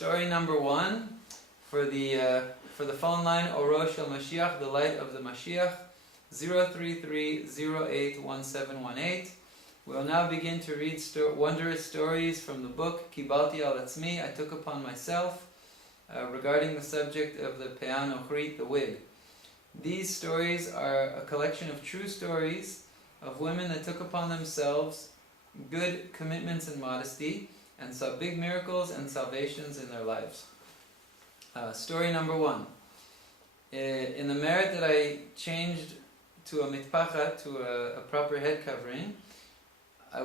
Story number 1 for the phone line Oro Shel Mashiach, the light of the Mashiach, 033081718. We'll now begin to read wondrous stories from the book Kibalti al Atzmi, I took upon myself, regarding the subject of the Pe'ah Nochrit, the wig. These stories are a collection of true stories of women that took upon themselves good commitments and modesty, and saw big miracles and salvations in their lives. Story number 1. In the merit that I changed to a mitpacha, to a proper head covering, I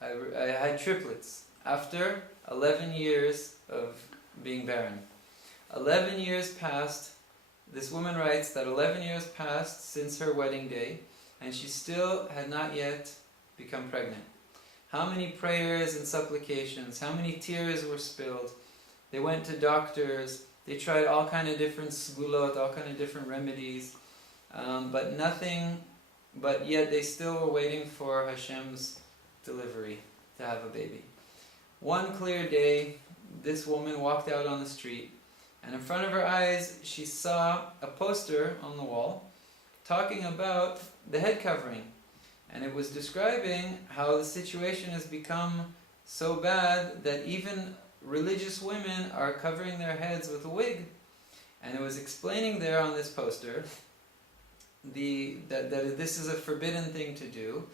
had triplets after 11 years of being barren. 11 years passed. This woman writes that 11 years passed since her wedding day, and she still had not yet become pregnant. How many prayers and supplications, how many tears were spilled. They went to doctors, they tried all kind of different sgulot, all kind of different remedies, but nothing, but yet they still were waiting for Hashem's delivery to have a baby. One clear day, this woman walked out on the street, and in front of her eyes she saw a poster on the wall talking about the head covering. And it was describing how the situation has become so bad that even religious women are covering their heads with a wig. And it was explaining there on this poster that this is a forbidden thing to do.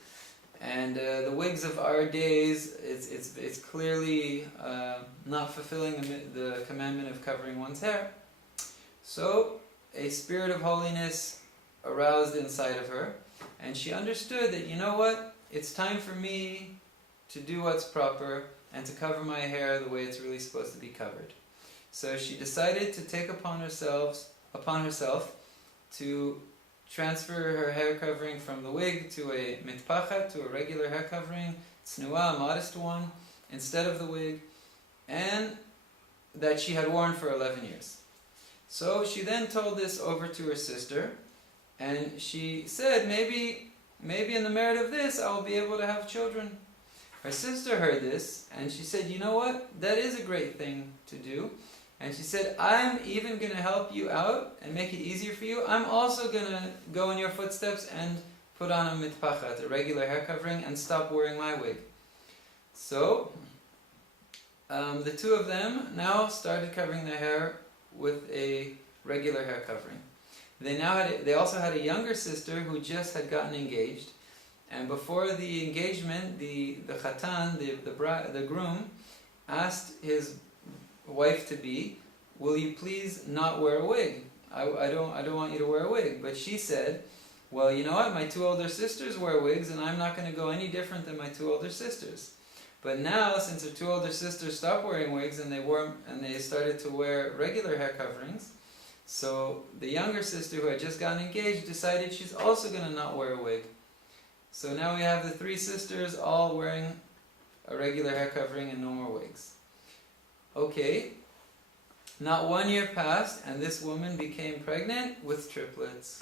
And the wigs of our days, it's clearly not fulfilling the commandment of covering one's hair. So a spirit of holiness aroused inside of her, and she understood that, you know what, it's time for me to do what's proper and to cover my hair the way it's really supposed to be covered. So she decided to take upon herself to transfer her hair covering from the wig to a mitpacha, to a regular hair covering, tznuah, a modest one, instead of the wig, and that she had worn for 11 years. So she then told this over to her sister, and she said, maybe in the merit of this, I will be able to have children. Her sister heard this, and she said, you know what? That is a great thing to do. And she said, I'm even going to help you out and make it easier for you. I'm also going to go in your footsteps and put on a mitpachat, a regular hair covering, and stop wearing my wig. So, the two of them now started covering their hair with a regular hair covering. They also had a younger sister who just had gotten engaged, and before the engagement, the chatan, the groom, asked his wife-to-be, will you please not wear a wig? I don't want you to wear a wig. But she said, well, you know what, my two older sisters wear wigs, and I'm not going to go any different than my two older sisters. But now, since her two older sisters stopped wearing wigs and they started to wear regular hair coverings, so the younger sister who had just gotten engaged decided she's also going to not wear a wig. So now we have the three sisters all wearing a regular hair covering and no more wigs. Okay, not 1 year passed and this woman became pregnant with triplets.